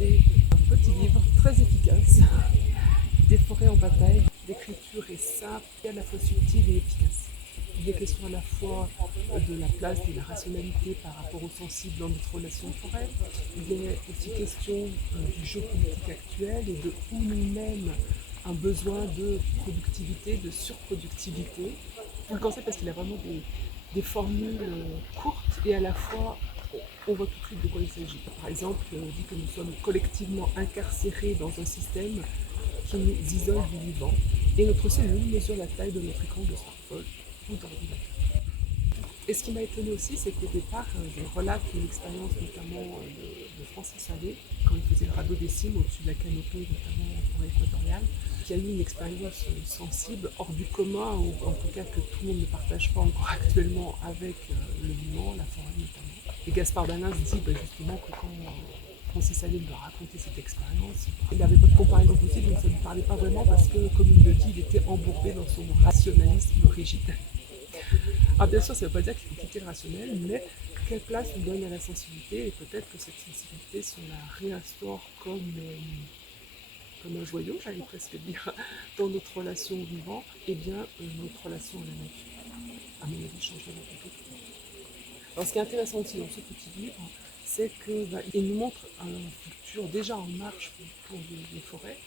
c'était un petit livre très efficace, des forêts en bataille. L'écriture est simple et à la fois subtile et efficace. Il est question à la fois de la place de la rationalité par rapport au sensible dans notre relation de forêt. Il est aussi question du jeu politique actuel et de où nous mène un besoin de productivité, de surproductivité. Vous le pensez parce qu'il a vraiment des formules courtes et à la fois on voit tout de suite de quoi il s'agit. Par exemple, on dit que nous sommes collectivement incarcérés dans un système qui nous isole du vivant et notre cellule mesure la taille de notre écran de smartphone ou d'ordinateur. Et ce qui m'a étonné aussi, c'est qu'au départ, je relate une expérience notamment de Francis Allais, quand il faisait le radeau des cimes au-dessus de la canopée, notamment en forêt équatoriale, qui a eu une expérience sensible, hors du commun, ou en tout cas que tout le monde ne partage pas encore actuellement avec le vivant, la forêt notamment. Et Gaspard Dalin se dit justement que quand Francis Allais lui a raconté cette expérience, il n'avait pas de comparaison possible, donc ça ne lui parlait pas vraiment parce que, comme il le dit, il était embourbé dans son rationalisme rigide. Alors bien sûr, ça ne veut pas dire qu'il faut quitter le rationnel, mais quelle place on donne à la sensibilité, et peut-être que cette sensibilité, si on la réinstaure comme un joyau, j'allais presque dire, dans notre relation au vivant, eh bien notre relation à la nature, à mon avis, changerait complètement. Alors ce qui est intéressant aussi dans ce petit livre, c'est qu'il nous montre un futur déjà en marche pour les forêts,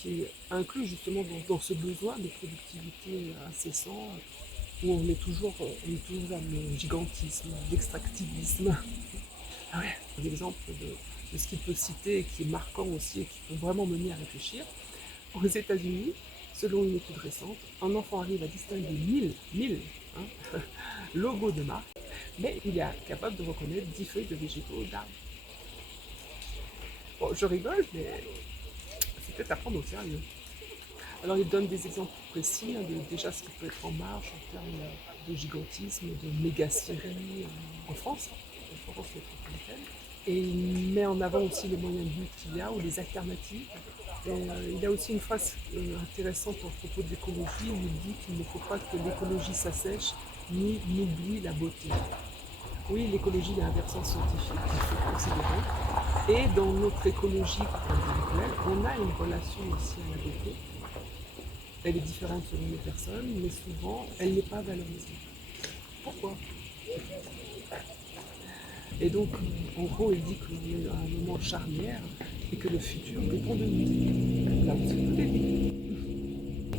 qui est inclus justement dans ce besoin de productivité incessant, où on est toujours dans le gigantisme, l'extractivisme. Ah ouais, un exemple de ce qu'il peut citer et qui est marquant aussi et qui peut vraiment mener à réfléchir. Aux États-Unis, selon une étude récente, un enfant arrive à distinguer 1000 logos de marque, mais il est capable de reconnaître 10 feuilles de végétaux d'arbres. Bon, je rigole, mais c'est peut-être à prendre au sérieux. Alors il donne des exemples précis de déjà ce qui peut être en marche en termes de gigantisme, de méga-scierie en France, en France métropolitaine. Et il met en avant aussi les moyens de lutte qu'il y a ou les alternatives. Et, il a aussi une phrase intéressante à propos de l'écologie où il dit qu'il ne faut pas que l'écologie s'assèche ni n'oublie la beauté. Oui, l'écologie a un versant scientifique qu'il faut considérer. Et dans notre écologie individuelle, on a une relation aussi à la beauté. Elle est différente selon les personnes, mais souvent, elle n'est pas valorisée. Pourquoi? Et donc, en gros, il dit qu'on est à un moment charnière et que le futur dépend de nous. Là aussi, tout est dit.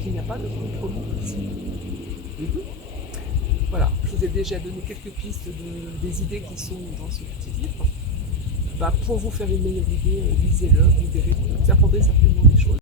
Qu'il n'y a pas de compromis possible. Voilà, je vous ai déjà donné quelques pistes des idées qui sont dans ce petit livre. Pour vous faire une meilleure idée, lisez-le, vous verrez, vous apprendrez certainement des choses.